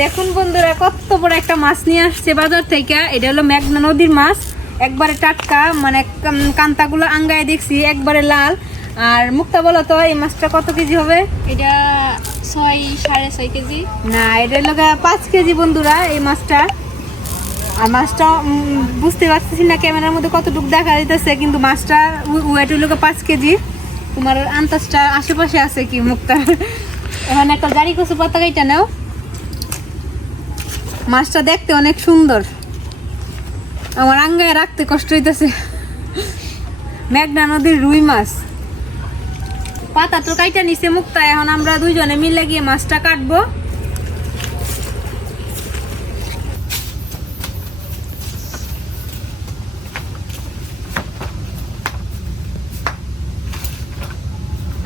দেখুন বন্ধুরা কত বড় একটা মাছ নিয়ে আসছে বাজার থেকে। এটা হলো মেঘনা নদীর মাছ, একবারে টাটকা, মানে কান্তাগুলো আঙ্গায় দেখছি একবারে লাল। আর মুক্তা বলো তো এই মাছটা কত কেজি হবে? এটা 6-6.5 কেজি। না, এটা হলো 5 কেজি বন্ধুরা এই মাছটা। আর মাছটা বুঝতে পারতেছি না ক্যামেরার মধ্যে কতটুকু দেখা যাইতেছে, কিন্তু মাছটা ওয়েট হলো 5 কেজি। তোমার আন্দাজটা আশেপাশে আছে কি মুক্তা? এখন একটা জারি কচু পাতা কাইটা নাও। মাছটা দেখতে অনেক সুন্দর, আমার আঙ্গায় রাখতে কষ্ট হইতেছে। মেঘনা নদীর রুই মাছ, পাতা তো কাইটা নিচে মুক্তা। এখন আমরা দুইজনে মিলে গিয়ে মাছটা কাটবো।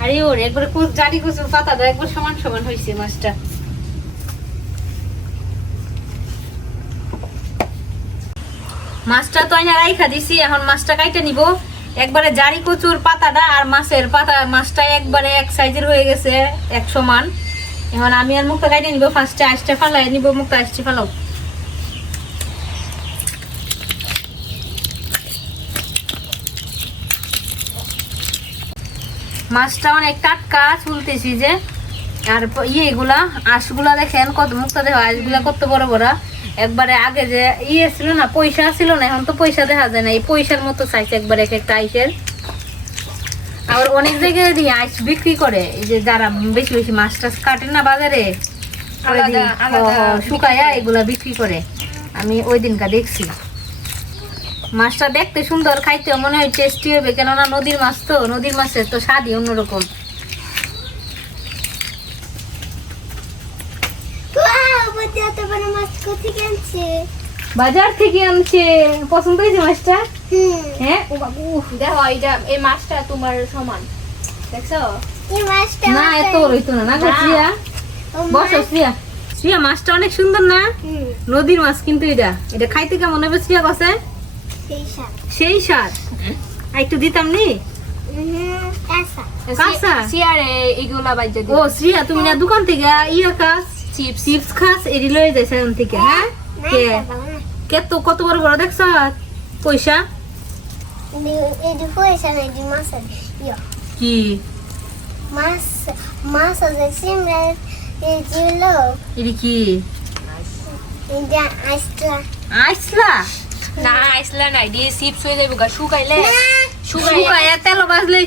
আরে ওর একবার জারি কচুর পাতাটা একবার সমান সমান হয়েছে মাছটা। মাছটা তো আইনা রাইখা দিছি, এখন মাছটা কাইটা নিব। একবারে জারি কচুর পাতাটা আর মাছের পাতা, মাছটা একবারে এক সাইজের হয়ে গেছে, এক সমান। এখন আমি আর মুখটা কাইটে নিব। ফার্স্টে আইসটা ফালাই নিব, মুখটা আইসটি ফালাও। মাছটা অনেক টাটকা চুলতেছি যে। আর এগুলা আঁশগুলা দেখেন কত, মুখটা দেখো আঁশগুলা কত বড় বড়। একবারে আগে যে ছিল না, পয়সা ছিল না, এখন তো পয়সা দেখা যায় না, এই পয়সার মতো চাইছে একবারে এক একটা আইসের। আবার অনেক জায়গায় দিয়ে আইস বিক্রি করে, এই যে যারা বেশি বেশি মাছ টাছ কাটে না বাজারে, শুকায়া এগুলা বিক্রি করে। আমি ওই দিনকা দেখছি। মাছটা দেখতে সুন্দর, খাইতেও মনে হয় টেস্টি হবে, কেননা নদীর মাছ তো, নদীর মাছের তো স্বাদই অন্যরকম। বাজার থেকে আনছে। পছন্দ হয়েছে মাছটা? হ্যাঁ, ও বাবু দেখো এটা, এই মাছটা তোমার সমান, দেখছো? না এত রইতো না। না শ্রিয়া, বসো শ্রিয়া। শ্রিয়া মাছটা অনেক সুন্দর না? নদীর মাছ কিন্তু এটা এটা খাইতে কেমন হবে শ্রিয়া কাছে? সেই স্বাদ। একটু দিতাম নি কাঁচা। সিয়ারে এগুলা বাইজা ও শ্রিয়া, তুমি না দোকান থেকে খাস, চিপস খাস, এটি লয়ে যাইছে ওখান থেকে? হ্যাঁ, কত বড় বড় দেখছ পয়সা? কি মাছ আছে সিমরাত এই জিলো এটি কি? এটা আইসলা না, আইসলা নাই, দিয়ে চিপস হয়ে যাইব গা, শুকাইলে শুকাইয়া তেল বাজলে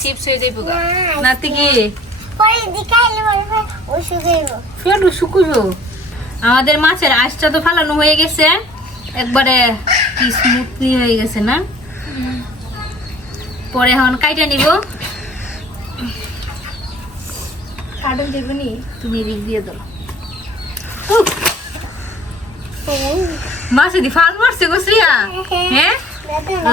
চিপস হয়ে যাইব গা। নাতি কি পরে দিকাইলে বলবে ও শুকাইবো। ফেরু শুকুবো। আমাদের মাছের আঁশটা তো ফালানো হয়ে গেছে, একবারে কি স্মুথলি হয়ে গেছে না? পরে এখন কাইটা নিব। কাটন দেবে নি, তুমি এদিক দিয়ে দাও। মাছে দি ফাল মারছে গো শ্রিয়া। হ্যাঁ,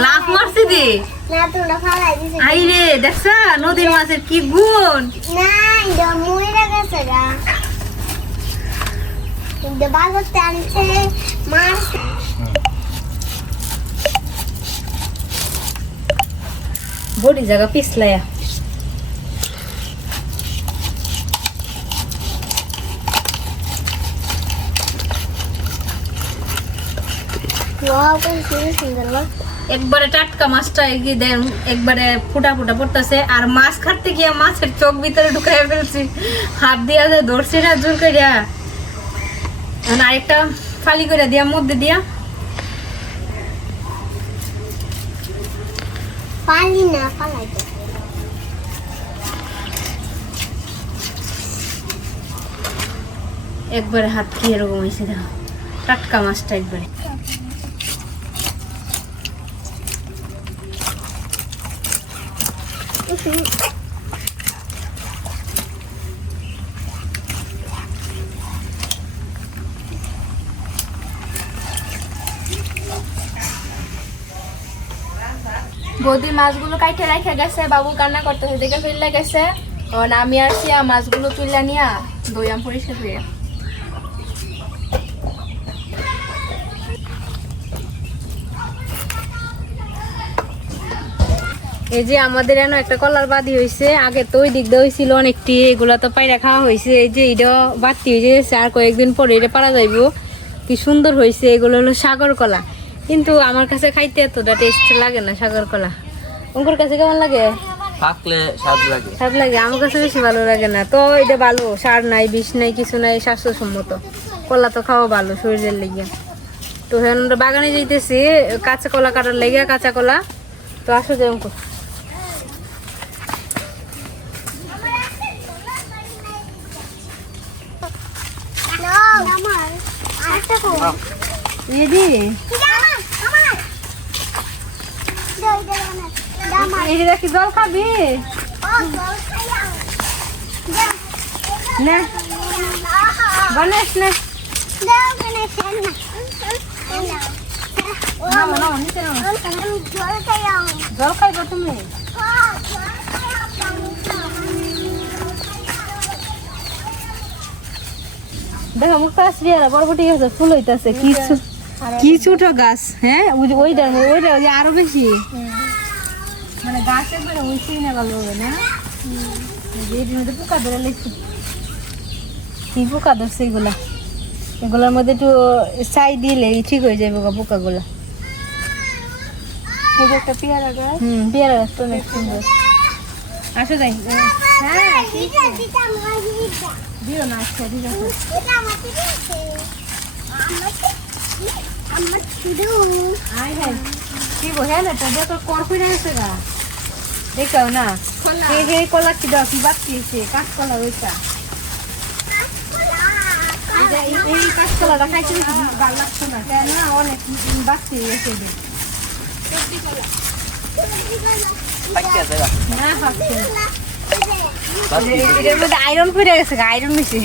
লাফ মারছে দি। না তোমরা ফালাই দিছে। আই রে, দেখছা নদীর মাছের কি গুণ। না এটা মইরা গেছে গা। কিন্তু বাজার টানছে মাছ। বড়ি জায়গা পিছলায়া। ওয়াও, কোন সুন্দর না? একবারে টাটকা মাছটা এগিয়ে দেন, একবারে ফুটা ফুটা পড়তেছে। আর মাছ খাটতে গিয়ে মাছের চোখ ভিতরে ঢুকাই ফেলছি, হাত দিয়া ধরছি না জোর করিয়া। আরেকটা ফালি করে দিয়া মধ্যে দিয়া। পালি না ফালাই দে। একবারে হাত কি এরকম হয়েছে দেখো, টাটকা মাছটা একবারে। বৌদির মাছগুলো কাইটে রাখা গেছে, বাবু কান্না করতেছে দেখে ফেললে গেছে। আমি আর সিয়া মাছগুলো তুলে নিয়া দইয়াম পরিষ্কার করে। এই যে আমাদের এনে একটা কলার বাদি হয়েছে, আগে তো ওই দিক দিয়ে হয়েছিল অনেকটি, এগুলা তো পাইরা খাওয়া হয়েছে। এই যে এটা বাতি হয়ে গেছে, আর কয়েকদিন পরে এটা পারা যাইব। কি সুন্দর হয়েছে। এগুলো হলো সাগর কলা, কিন্তু আমার কাছে খাইতে এতটা টেস্ট লাগে না সাগর কলা। উনকোর কাছে কেমন লাগে? পাকলে স্বাদ লাগে। স্বাদ লাগে, আমার কাছে বেশি ভালো লাগে না। তো এটা ভালো, সার নাই, বিষ নাই, কিছু নাই, স্বাস্থ্যসম্মত। কলা তো খাওয়া ভালো শরীরের লেগে। তো এখন আমরা বাগানে যাইতেছি কাঁচা কলা কাটার লেগে, কাঁচা কলা। তো আসো যাই অঙ্কুর। আমার আরেকটা কো এদি এই যে দেখি জল খাবি না? বানাস না? জল খাইব তুমি? দেখো মুখটা আসবি আর বরবটি গাছে ফুল হইতাছে। কিছু কি ছোট গাছ, হ্যাঁ ওইটা ওইটা আরো বেশি, মানে গাছ একবারে হইছে না, ভালো হবে না। এর মধ্যে পোকা ধরে লেগছে, কি পোকা ধরছে এগুলা? এগুলোর মধ্যে একটু ছাই দিলে ঠিক হয়ে যাবে পোকা গুলা। এই যে একটা পেয়ারা গাছ। পেয়ারা গাছ তো অনেক সুন্দর। আসো যাই। হ্যাঁ দিও না, আচ্ছা ঠিক আছে। আয় হাই কি গো, হ্যাঁ এটা দেখো কর কইরা গেছে গা, দেখাও না। হে হে কলা কি দাও, কি বাচ্চিছে কাঁচকলা ওইটা। এই কাঁচকলাটা খাইতে ভালো লাগছে না কেন? অনেক বাচ্চি গেছে পাইকে আছে গা। না খাচ্ছে না। এটার মধ্যে আয়রন পড়ে গেছে, আয়রন বেশি,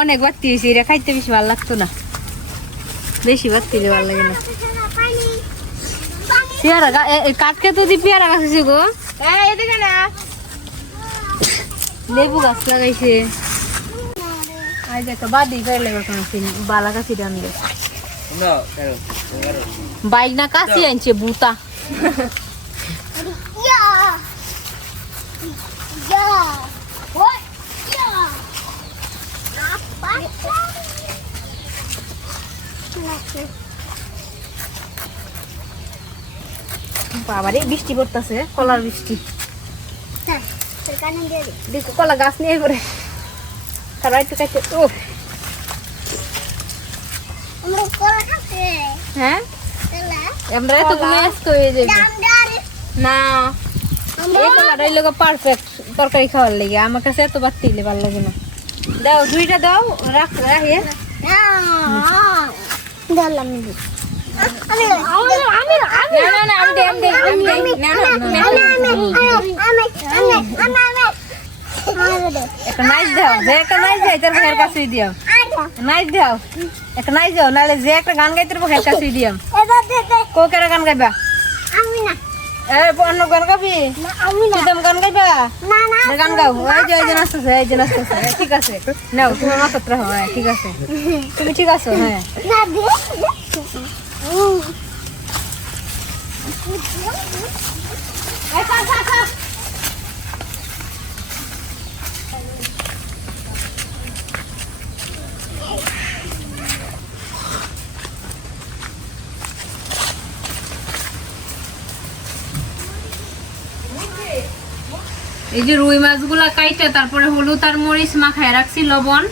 অনেক বাড়তি হয়েছে। এটা খাইতে বেশি ভালো লাগতো না, বেশি বাড়তি ভালো লাগে না। পেয়ারা কাটকে তো দি পেয়ারা গাছ আছে গো, এদিকে না, লেবু গাছ লাগাইছে। আজ একটা বাদি গাইলে বালা কাছি আনবে, না কেন বাইক না কাছি আনছে বুতা। বাবারে বৃষ্টি পড়তেছে, কলার বৃষ্টি। দেখো কলা গাছ নিয়ে করে তারা একটু কাছে। ও হ্যাঁ আমরা তো ব্যস্ত হয়ে যাবে না। এই কলাটা লোক পারফেক্ট তরকারি খাওয়ার লেগে, আমার কাছে এত বাড়তি দিলে ভালো লাগে না। দাও দুইটা দাও, রাখিয়ে একটা নাইস দাও, যে একটা নাইস দেয় তোর ভাইয়ের কাছে দিও। নাইস দাও, একটা নাইস দাও, নাহলে যে একটা গান গাই তোর ভাইয়ের কাছে দিও। কোকেরা গান গাইবা? অন্য গান গাবি? গান গাইবা? গান গাও। এই যে নাচতেছে, এই যে নাচতেছে। ঠিক আছে নাও, তুমি মাত্র হো। হ্যাঁ ঠিক আছে, তুমি ঠিক আছো। হ্যাঁ এই যে রুই মাছগুলা কাইটে তারপরে হলুদ আর মরিচ মাখায় রাখছি, লবণ।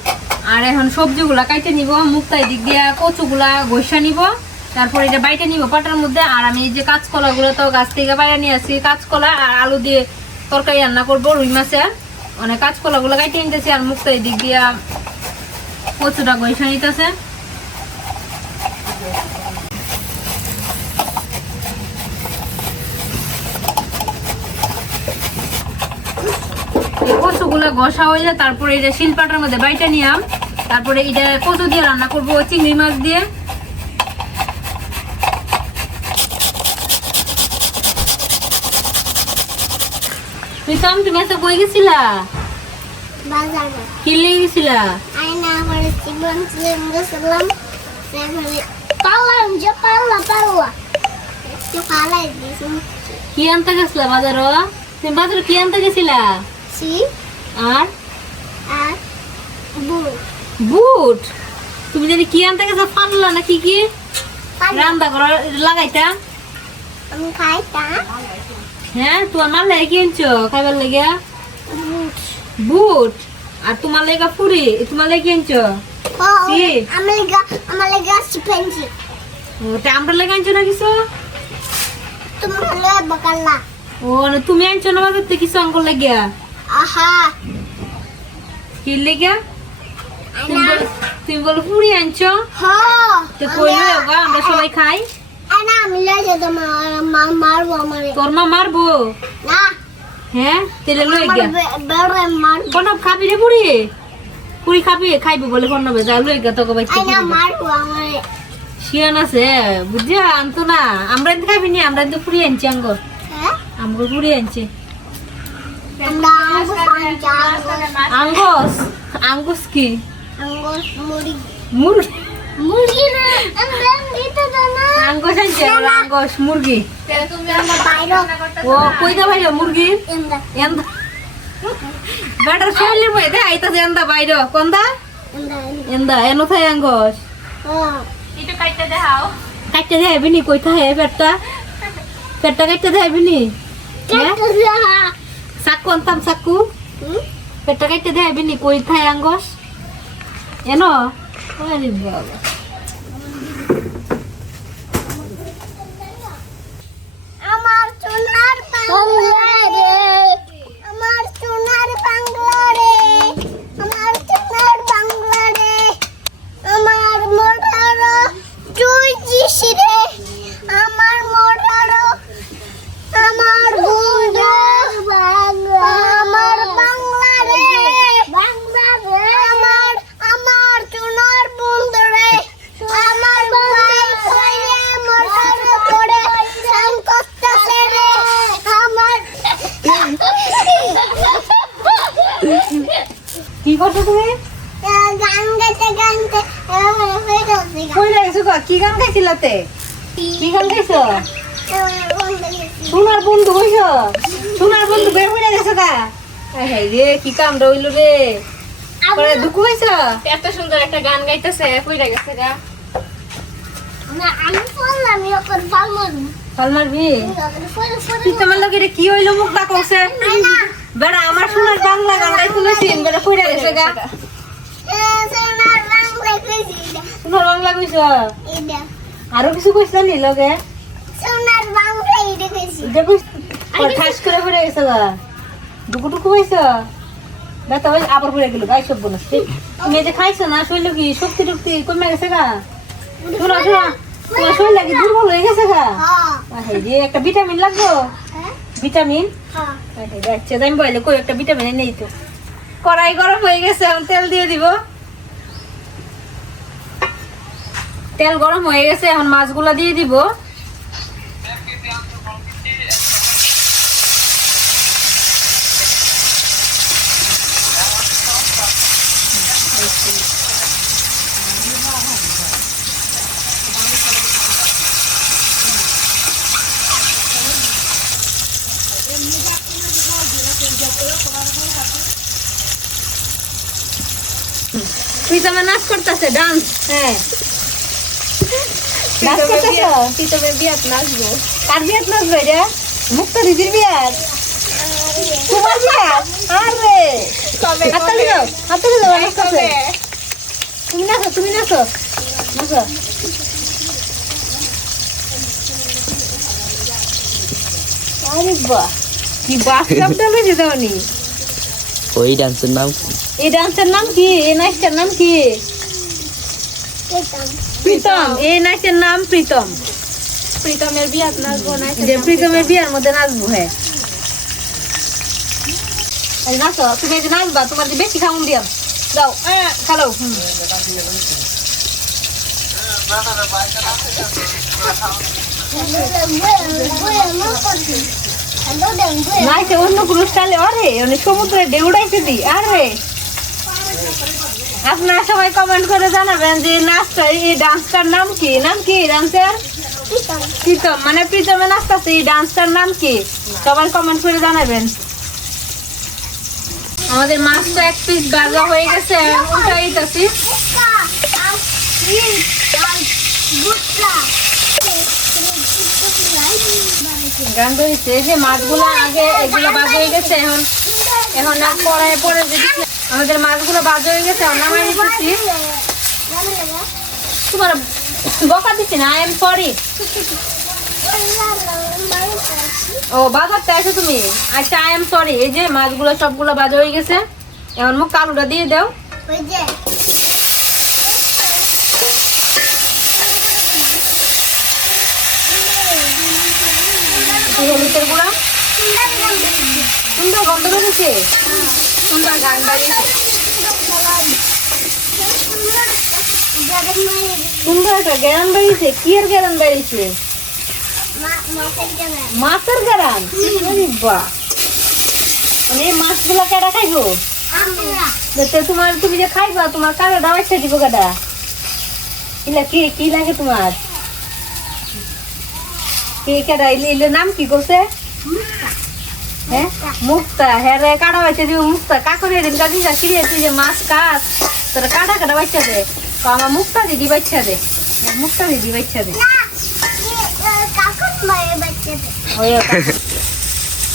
আর এখন সবজিগুলা কাইটে নিব, মুক্তাই দিক দিয়া কচুগুলা ঘষা নিব, তারপরে এটা বাইটে নিব পাটার মধ্যে। আর আমি এই যে কাঁচকলা গুলো তো গাছ থেকে বাইরে নিয়ে আসছি, কাঁচকলা আর আলু দিয়ে তরকারি রান্না করবো রুই মাছের। মানে কাঁচকলা গুলো কাইটে নিতেছি, আর মুক্তাই দিক দিয়া কচুটা ঘষা নিতেছে। কচুগুলো ঘষা হয়ে যায়, তারপরে এটা শিলপাটার মধ্যে বাইটা নিলাম, তারপরে এটা কচু দিয়ে রান্না করবো চিংড়ি মাছ দিয়ে। প্রীতম তুমি আজকে কই গেছিলা? কি লেগে গেছিলা? তো ফালাই দিছি কি আনতে গেছিলা বাজারও? তুমি বাজারে কি আনতে গেছিলা? সি আর আর বুট বুট? তুমি জানি কি আনতে গেছো, ফানলা না কি কি রান্না করা লাগাইতা? আমি খাইতা হ্যাঁ, তোমার মার লাগে কি আনছো খাইবার লাগে? বুট বুট। আর তোমার লেগা পুরি, তোমার লাগে কি আনছো? ও কি? আমার লাগা স্পেন্সি ওটা আমরা লেগে আনছো না কিছু? তোমার লাগা বাকালা ও না, তুমি আনছো না বাজার থেকে কিছু আঙ্গুল লাগিয়া? আহা কি লেগা? আনা তুমি বলো পুরি আনছো? হো তো কই লই গো, আমরা সবাই খাই। আনা আমি লই তোমার মারবো আমারে তোর মা মারবো? না হ্যাঁ, তেলে লই গিয়া বেড়ে মার কোন খাবি রে পুরি? পুরি খাবি? খাইবি বলে কোন নবে যা লই গিয়া তোকে বাইতে আনা মারবো আমারে শিয়ান আছে বুঝিয়া আনতো না। আমরা কিন্তু খাবি নি, আমরা কিন্তু পুরি আনছি আঙ্গুর, হ্যাঁ আঙ্গুর পুরি আনছি। আমরা আঙ্গুস? আঙ্গুস কি? আঙ্গুর মুড়ি মুরগি? মুড়ি না আমরা দিতে না আঙ্গুস আনছি আমরা, আঙ্গুস মুরগি। তুমি আমরা বাইরে ও কই দা ভাইরা মুরগি? এন্দা এন্দা বেটার শৈলীর মধ্যে আইতাছে এন্দা বাইরে কোনদা? এন্দা এন্দা এনো থাই আঙ্গুস ও একটু কাটতে দেখাও। কাটতে দেবে নি? কই থাকে পেটটা? পেটটা কাটতে দেবে নি? হ্যাঁ, চাকু আনতাম চাকু, পেটটা কাটতে দেবে নি? কই থাকে আঙ্গুস? এনো? আরে বাবা, আমার সোনার বাংলা রে আমার সোনার বাংলা রে আমার সোনার বাংলা রে আমার মোড়ার তুই জিসি রে আমার মোড়ার আমার বুঝার বাংলা আমার বাংলা রে বাংলা রে আমার আমার সোনার বন্ধু রে আমার ভাই কইরে মোড়ার পড়ে সাং করতেছে রে আমার কি করছো তুমি? গান গাইতে গাইতে কই লাগছো গো? কি গান গাইছিলাতে? কি গান গাইছো? সোনার বন্ধু কইছো? সোনার বন্ধু বের হইয়া গেছো গা? এই রে কি কাম রইল রে, পরে দুঃখ হইছো? এত সুন্দর একটা গান গাইতেছে কইরা গেছে গা। আমি বললাম ওকে পালমন ফল মারবি? তুই তোমার লগে রে কি হইলো মুখটা কইছে? বেড়া আমার সোনার বাংলা গান গাই শুনেছি, বেড়া কইরা গেছে গা। সোনার বাংলা কইছি সোনার বাংলা কইছো? এটা আরো কিছু কইছ নি লগে? সোনার বাংলা এটা কইছি এটা কইছ ঠাস করে পড়ে গেছে গা। দুকুটুকু হইছ? ব্যথা হইছে আবার পড়ে গেল গাই সব বনস। তুমি এই যে খাইছো না, শরীর কি শক্তি টক্তি কমে গেছে গা? শোনা শোনা, তোমার শরীর লাগি দুর্বল হয়ে গেছে গা। হ্যাঁ এই যে একটা ভিটামিন লাগবো, হ্যাঁ ভিটামিন। হ্যাঁ আচ্ছা আমি বলে কই একটা ভিটামিন নেই তো। কড়াই গরম হয়ে গেছে, এখন তেল দিয়ে দিব। তেল গরম হয়ে গেছে, এখন মাছগুলা দিয়ে দিব। তুই তো আমার নাচ করতেছে, ডান্স। হ্যাঁ নাচ করতেছ? প্রীতমের বিয়াত নাচবো। কার বিয়াত নাচবে রে? মুক্ত দিদির বিয়াত? তোমার বিয়াত? আরে কবে হাততালি দাও, হাততালি দাও, নাচতেছে। তুমি নাচো, তুমি নাচো, নাচো। আরে বাহ, কি বাস শব্দ হয়েছে দাওনি। ওই ডান্সের নাম কি? এই ডান্সের নাম কি? এই নাচটার নাম কি? প্রীতম। এই নাচের নাম প্রীতম। প্রীতমের বিয়াত নাচবো না। যে প্রীতমের বিয়ার মধ্যে নাচবো। হ্যাঁ আরে নাচো, তুমি যে নাচবা, তোমার যে বেশি খাউন দিয়াম। যাও খালো। নাইছে অন্য কোনো স্টাইলে। আরে অনেক সমুদ্রে ঢেউড়াইছে দি। আরে আপনারা সবাই কমেন্ট করে জানাবেন যে নাচটা, এই ডান্সটার নাম কি? নাম কি ডান্সের? প্রীতম মানে প্রীতমের নাচতেছে, এই ডান্সটার নাম কি সবাই কমেন্ট করে জানাবেন। আমাদের মাছটা এক পিস ভাজা হয়ে গেছে, উঠাই দিতেছি। গান ধরেছে এই যে মাছগুলো আগে এগুলো ভাজা হয়ে গেছে, এখন কড়াইয়ে পরে যদি আমাদের মাছগুলো ভাজা হয়ে গেছে নামাই দিতেছি। তোমার বকা দিচ্ছি না, আই এম সরি। ও বাজারতে আসো তুমি, আচ্ছা আই এম সরি। এই যে মাছগুলো সবগুলো ভাজা হয়ে গেছে, এখন মুখ আলুটা দিয়ে দাও। হলুদের গুঁড়া সুন্দর গন্ধ বেরোচ্ছে, সুন্দর গান বাড়িয়েছে, সুন্দর একটা গ্যারান বাড়িয়েছে। কি এর গ্যারান বাড়িয়েছে? মাছের গ্যারান। বাহ, মানে এই মাছগুলো কেডা খাইবো? তোমার তুমি যে খাইবা তোমার কারো দাওয়াইছে দিব কাটা ইলা কি কি লাগে তোমার? কে কেডা ইলে নাম কি করছে? হ্যাঁ মুক্তা। হ্যাঁ রে কাটা বাচ্চা দিব মুক্তা। কাকুরে দিন কাজি যা কিরিয়েছি যে মাছ কাজ তোরা কাটা কাটা বাচ্চা দে, আমার মুক্তা দিদি বাচ্চা দে, মুক্তা দিদি বাচ্চা দে।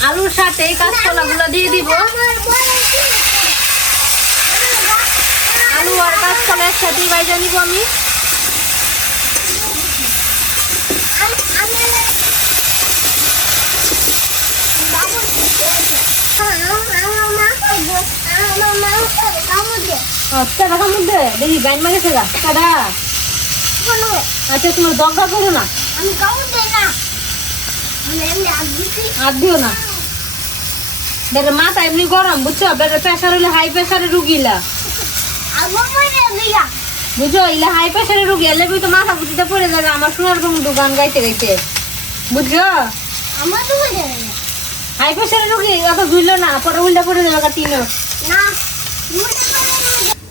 আলুর সাথে কাঁচকলা গুলো দিয়ে দিব। আলু আর কাঁচকলা একসাথে বাইজা নিব আমি। মধ্যে দেখি গাইন মাগে সেরা কাদা। আচ্ছা তোমার দরকার করো না, আর দিও না। বেটা মাথা এমনি গরম বুঝছো, বেটা প্রেশার হইলে হাই প্রেশারে রুগীলা বুঝছো, ইলা হাই প্রেশারে রুগী এলে তো মাথা বুঝিতে পড়ে যাবে। আমার সোনার বন্ধু গান গাইতে গাইতে বুঝছো, হাই প্রেশারে রুগী অত বুঝলো না, পরে উল্টা পড়ে যাবে কাটিনো।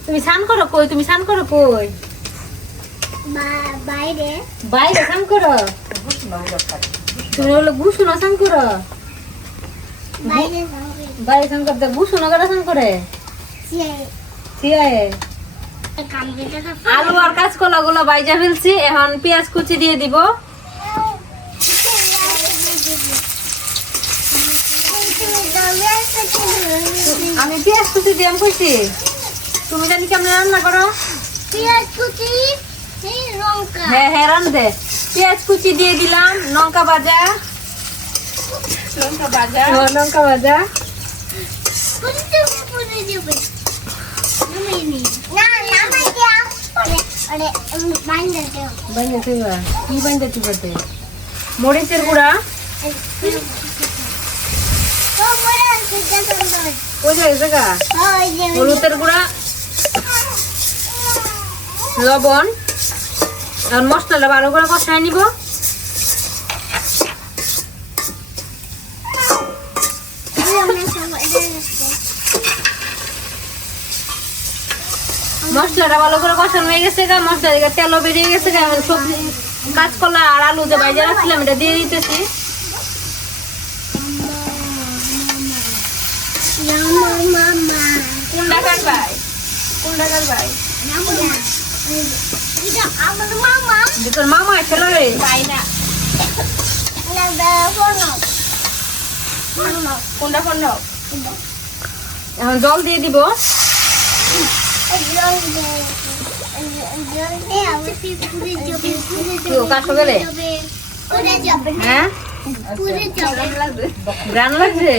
তুমি স্নান করো কই? তুমি স্নান করো কই? বাইরে বাইরে স্নান করো? তুমি হলো গুছুনো স্নান করো? বাইরে স্নান করতে গুছুনো করে স্নান করে? আলু আর কাঁচকলা গুলো বাইজা ফেলছি, এখন পেঁয়াজ কুচি দিয়ে দিব। আমি পেঁয়াজ কুচি দিয়ে কইছি, তুমি জানি কেমন রান্না করো? হ্যাঁ হ্যাঁ রান্ধে। পেঁয়াজ কুচি দিয়ে দিলাম, লঙ্কা ভাজা, লঙ্কা ভাজা মরিচের গুঁড়া, হলুদের গুঁড়া, লবণ। আর মশলাটা ভালো করে কষায় নিব। মশলাটা ভালো করে কষানো হয়ে গেছে, মশলা থেকে তেলও বেরিয়ে গেছে। সবজি কাঁচকলা আর আলু যে বাইরে রাখছিলাম এটা দিয়ে দিতেছি। কোনটা কাটবাই? তোর মামা ছিল রে, তাই না? কোনটা ফোন? এখন জল দিয়ে দিব। কাশো গেলে হ্যাঁ গান লাগছে,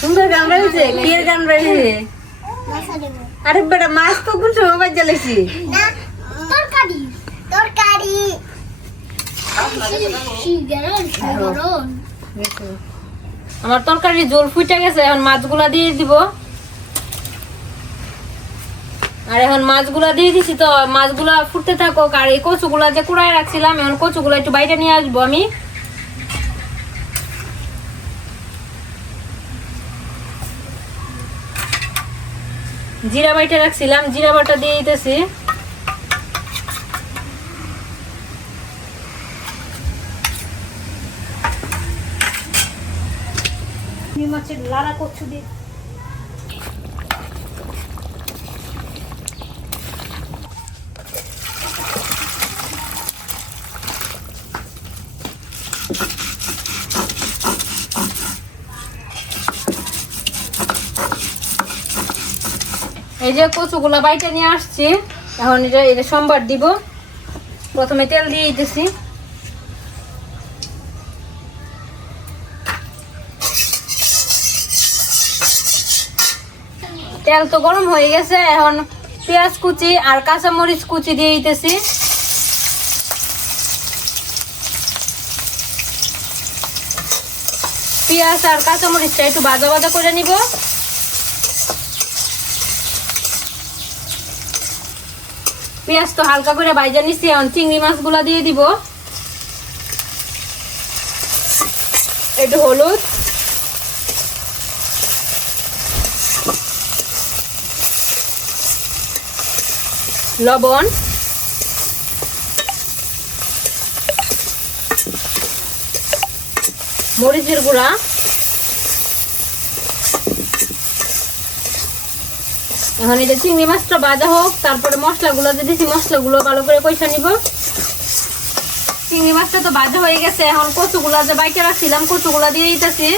সুন্দর গান রয়েছে। কি এর গান রয়েছে? আরে বেটা মাছ তো বুঝছো মোবাইল জ্বালাইছি। আমার তরকারি জল ফুটে গেছে, এখন মাছগুলা দিয়ে দিব। আর এখন মাছগুলা দিয়ে দিছি, তো মাছগুলা ফুটতে থাকুক। আর এই কচুগুলা যে কুড়ায় রাখছিলাম, এখন কচুগুলা একটু বাইরে নিয়ে আসবো আমি। জিরা বাইটা রাখছিলাম, জিরা বাটা দিয়ে দিতেছি। চিংড়ি মাছের লাড়া কচু দিয়ে এই যে কচুগুলা বাইটে নিয়ে আসছি, এখন এটা সম্বার দিব। প্রথমে তেল দিয়ে দিতেছি, তেল তো গরম হয়ে গেছে। এখন পেঁয়াজ কুচি আর কাঁচা মরিচ কুচি দিয়ে দিতেছি। পেঁয়াজ আর কাঁচা মরিচটা একটু ভাজা ভাজা করে নিব। পেঁয়াজ তো হালকা করে ভাজা নিছি, এখন চিংড়ি মাছগুলা দিয়ে দিব। একটু হলুদ, লবণ, মরিচের গুঁড়া, এখন এটা চিংড়ি মাছটা ভাজা হোক, তারপরে মশলাগুলো দিয়েছি, মশলাগুলো ভালো করে কষে নিব। চিংড়ি মাছটা তো ভাজা হয়ে গেছে, এখন কচুগুলা যে বাইকে রাখছিলাম কচুগুলা দিয়ে দিতেছি।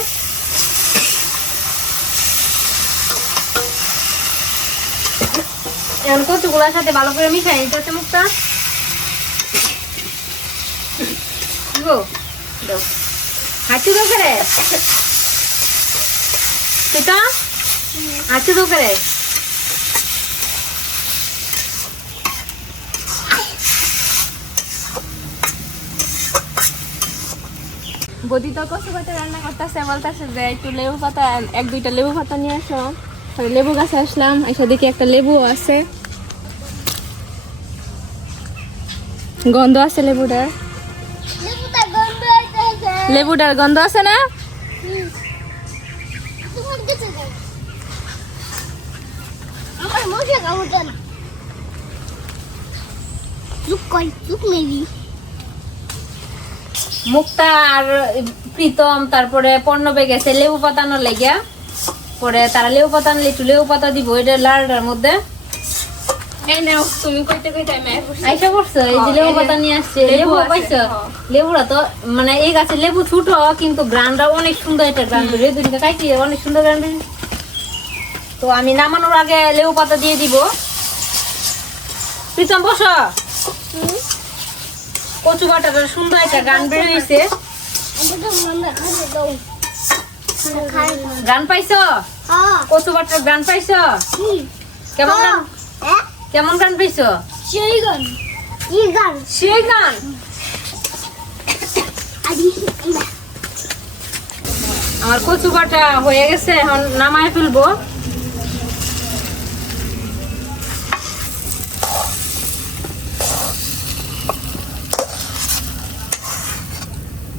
এখন কচুগুলার সাথে ভালো করে মিশাই নিতেছে মুখটা। হাঁচু তো করে সেটা হাঁচু তো করে বদি তো কচু পাতা রান্না করতেছে, বলতেছে যে একটু লেবু পাতা, 1-2টা লেবু পাতা নিয়ে আসো। পরে লেবু গাছে আসলাম, এসে দেখি একটা লেবু আছে, গন্ধ আছে লেবুটার। লেবুটা গন্ধ হইতেছে। লেবুটার গন্ধ আছে না? তোমার কাছে যাও। আমার মজা গাউটা না। চুপ মেবি। মুক্তা আর প্রীতম তারপরে পণ্যবে গেছে লেবু পাতা আনার লেগে। পরে তারা লেবু পাতা আনলে একটু লেবু পাতা দিব এটা লাড়ার মধ্যে। এই নাও, তুমি কইতে কইতে আমি আইসা পড়ছো, এই যে লেবু পাতা নিয়ে আসছে। লেবু পাইছো? লেবুরা তো মানে এই গাছে লেবু ছোট, কিন্তু গ্রানটা অনেক সুন্দর। এটা গ্রান বেরোয় দুদিকে কাইটি অনেক সুন্দর গ্রান বেরোয়। তো আমি নামানোর আগে লেবু পাতা দিয়ে দিব। প্রীতম বসো, কচু বাটাটা সুন্দর একটা গান বেরোইছে। আমাকে মনে খাবে দাও। খাই না। গান পাইছো? হ্যাঁ। কচু বাটার গান পাইছো? কেমন গান? হ্যাঁ? কেমন গান পাইছো? সেই গান। কি গান? সেই গান। আদি আমার কচু বাটা হয়ে গেছে, এখন নামায় ফেলবো।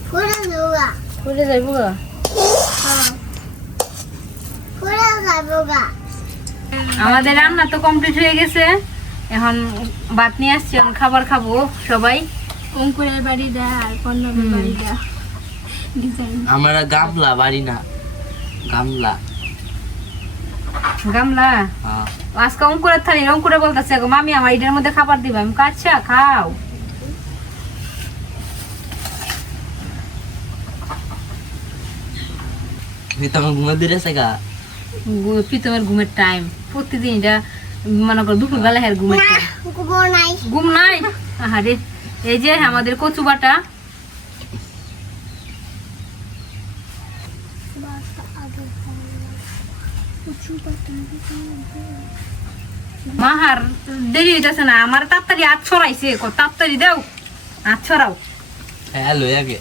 ফুলে দেওয়া। ফুলে যাইব। হ্যাঁ। ফুলে যাবো। আমাদের রান্না তো কমপ্লিট হয়ে গেছে, এখন ভাত নিয়ে আসছি, এখন খাবার খাবো সবাই। অঙ্কুরের বাড়িটা আর পণ্যবের বাড়িটা ডিজাইন। আমরা গামলা বাড়ি না, গামলা। গামলা হ্যাঁ। আজকে অঙ্কুরের থালি, অঙ্কুরে বলতেছে মামি আমার এটার মধ্যে খাবার দিবা। আমি আচ্ছা খাও। তোমার ঘুমে দিয়েছে গা? প্রীতমের ঘুমের টাইম প্রতিদিন, এটা মনে করো দুপুর বেলা হের ঘুমের টাইম। ঘুমো নাই। ঘুম নাই। আরে এই যে আমাদের কচু বাটা। মাহার দেরি হইতেছে না, আমার তাড়াতাড়ি হাত ছড়াইছে, তাড়াতাড়ি দাও হাত ছড়াও। হ্যাঁ লই আগে।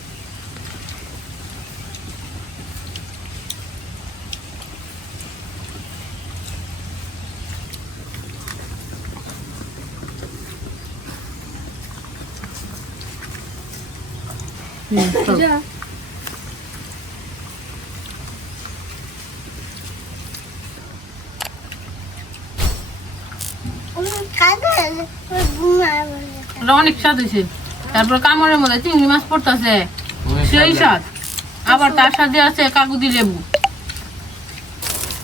যা অনেক স্বাদ হয়েছে। তারপর কামড়ের মধ্যে চিংড়ি মাছ পড়তেছে, সেই স্বাদ। আবার তার সাথে আছে কাকুদি লেবু।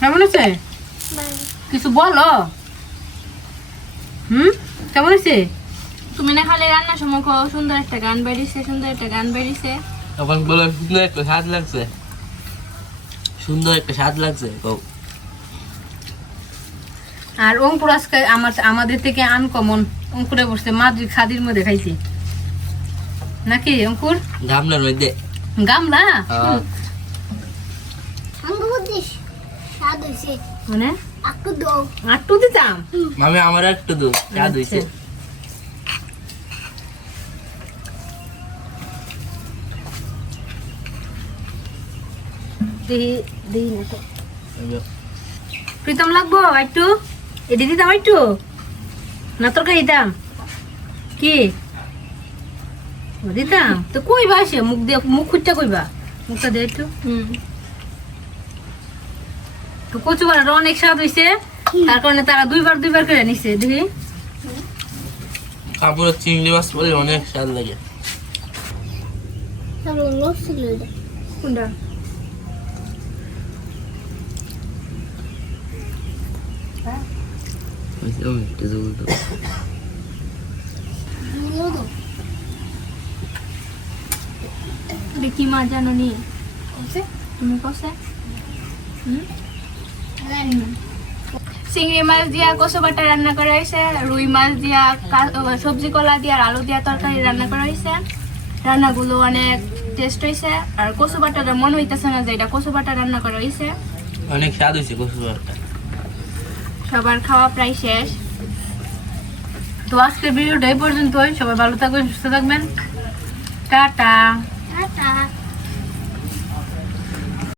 কেমন আছে? কিছু বলো। কেমন আছে? তুমি না খালি রান্নার সময় কও সুন্দর একটা গান বেরিয়েছে, সুন্দর একটা গান বেরিয়েছে। তখন বলো সুন্দর একটা স্বাদ লাগছে, সুন্দর একটা স্বাদ লাগছে কও। আর অঙ্কুর আজকে আমাদের থেকে আনকমন অঙ্কুরে বসছে মাদ্রি খাদির মধ্যে খাইছে নাকি অঙ্কুর? গামলার মধ্যে। গামলা? আমি বুঝিস স্বাদ হয়েছে মানে একটু দাও আটটু দিতাম। মামি আমার একটু দো, স্বাদ হইছে। দিই না তো প্রীতম লাগবো একটু, এটি দিতাম একটু না তরকারি দিতাম কি দিতাম তো কইবা সে মুখ দিয়ে মুখ খুঁজটা কইবা মুখটা দিয়ে একটু। তো কচু বাড়াটা অনেক স্বাদ হয়েছে, তার কারণে তারা দুইবার করে নিছে। দেখি কাপড়ের চিংড়ি মাছ বলে অনেক স্বাদ লাগে। তারপর লস্যি লই দে কোনটা? নিও দাও কি মাছ জানো নি? তুমি কষে চিংড়ি মাছ দিয়া কচু বাটা রান্না করা হয়েছে, রুই মাছ দিয়া সবজি কলা দিয়া আর আলু দিয়া তরকারি রান্না করা হয়েছে। রান্নাগুলো অনেক টেস্ট হয়েছে। আর কচু বাটাটা মনে হইতেছে না যে এটা কচু বাটা রান্না করা হয়েছে। অনেক স্বাদ হয়েছে কচু বাটা। সবার খাওয়া প্রায় শেষ। তো আজকের ভিডিওটা এই পর্যন্তই। সবাই ভালো থাকবেন, সুস্থ থাকবেন, টাটা। টাটা